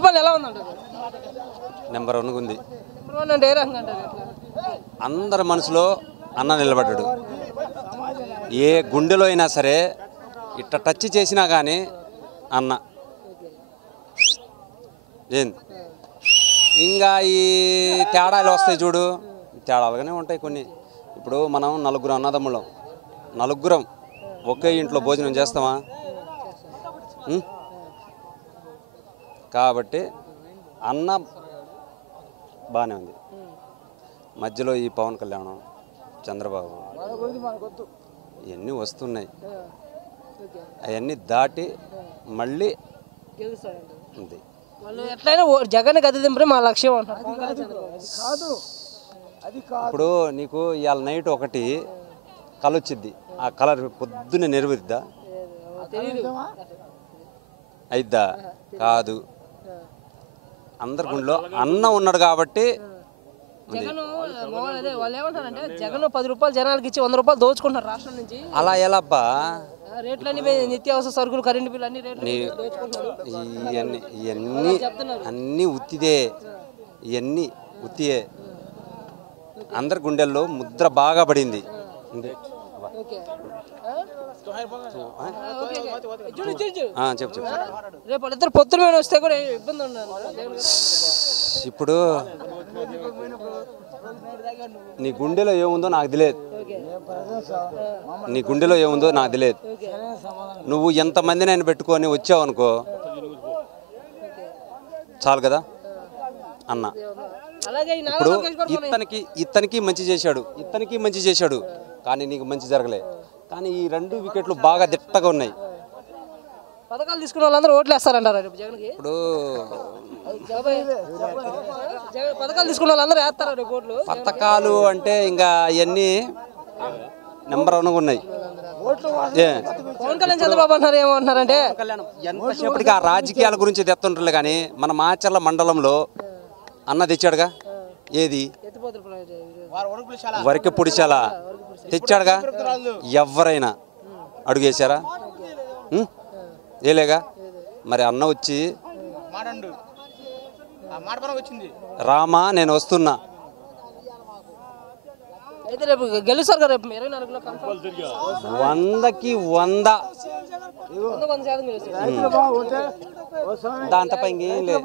పరిపాలన ఎలా ఉందంటారు? నెంబర్ 1 ఉంది. నెంబర్ 1 అంటే ఏ రకంగా అంటారు? అందరి మనసులో అన్న నిలబడ్డాడు. ఏ గుండెలో అయినా సరే ఇట్ట టచ్ చేసినా కానీ అన్న ఏంది. ఇంకా ఈ తేడాలు వస్తాయి చూడు, తేడాలుగానే ఉంటాయి కొన్ని. ఇప్పుడు మనం 4 అన్నదమ్ములం, 4 ఒకే ఇంట్లో భోజనం చేస్తామా? కాబట్టి అన్న బాగానే ఉంది. మధ్యలో ఈ పవన్ కళ్యాణ్, చంద్రబాబు ఇవన్నీ వస్తున్నాయి. అవన్నీ దాటి మళ్ళీ ఉంది. వాళ్ళు ఎట్లయినా జగన్ గది దింపడం మా లక్ష్యం అంటారు. ఇప్పుడు నీకు ఇవాళ నైట్ ఒకటి కళ వచ్చిద్ది, ఆ కలర్ పొద్దున్నే నెరవేరుద్దా? అయిద్దా? కాదు. అందరి గుండెలో అన్న ఉన్నాడు కాబట్టి జగన్ వాళ్ళు ఏమంటారంటే జగన్ 10 రూపాయలు జనాలకి ఇచ్చి 100 రూపాయలు దోచుకుంటారు రాష్ట్రం నుంచి. అలా ఎలాబ్బా? రేట్లన్నీ నిత్యావసర సరుకులు, కరెంటు బిల్లు అన్ని రేట్లు ఇవన్నీ అన్నీ ఉత్తిదే, ఇవన్నీ ఉత్తియే. అందరి గుండెల్లో ముద్ర బాగా పడింది. చెప్పు చెప్పు. రేపు వాళ్ళిద్దరు పొత్తుల మీద వస్తే కూడా ఇబ్బంది ఉండదు. ఇప్పుడు నీ గుండెలో ఏముందో నాకు తెలియదు, నీ గుండెలో ఏముందో నాకు తెలియదు. నువ్వు ఎంతమందిని ఆయన పెట్టుకొని వచ్చావు అనుకో చాలు కదా అన్న. ఇప్పుడు ఇతనికి మంచి చేశాడు, ఇతనికి మంచి చేశాడు, కానీ నీకు మంచి జరగలే. కానీ ఈ 2 వికెట్లు బాగా దిట్టగా ఉన్నాయి. పథకాలు తీసుకున్న వాళ్ళందరూ ఓట్లు వేస్తారంటారు జగన్కి. ఇప్పుడు పథకాలు తీసుకున్న వాళ్ళందరూ వేస్తారా రేపు ఓట్లు? పథకాలు అంటే ఇంకా అవన్నీ నెంబర్ 1 ఉన్నాయి. పవన్ కళ్యాణ్, చంద్రబాబు అంటారు ఏమంటున్నారంటే ఎంతసేపటికి ఆ రాజకీయాల గురించి తెస్తుంటారు. కానీ మన మాచర్ల మండలంలో అన్న తెచ్చాడుగా. ఏది వరికి పొడిచాల తెచ్చాడుగా. ఎవరైనా అడుగేశారా? ఏలేగా. మరి అన్న వచ్చి రామా నేను వస్తున్నా, అయితే రేపు గెలుస్తారు కదా. రేపు 24లో 100కి 100 దాంతపై ఇంకేం లేదు.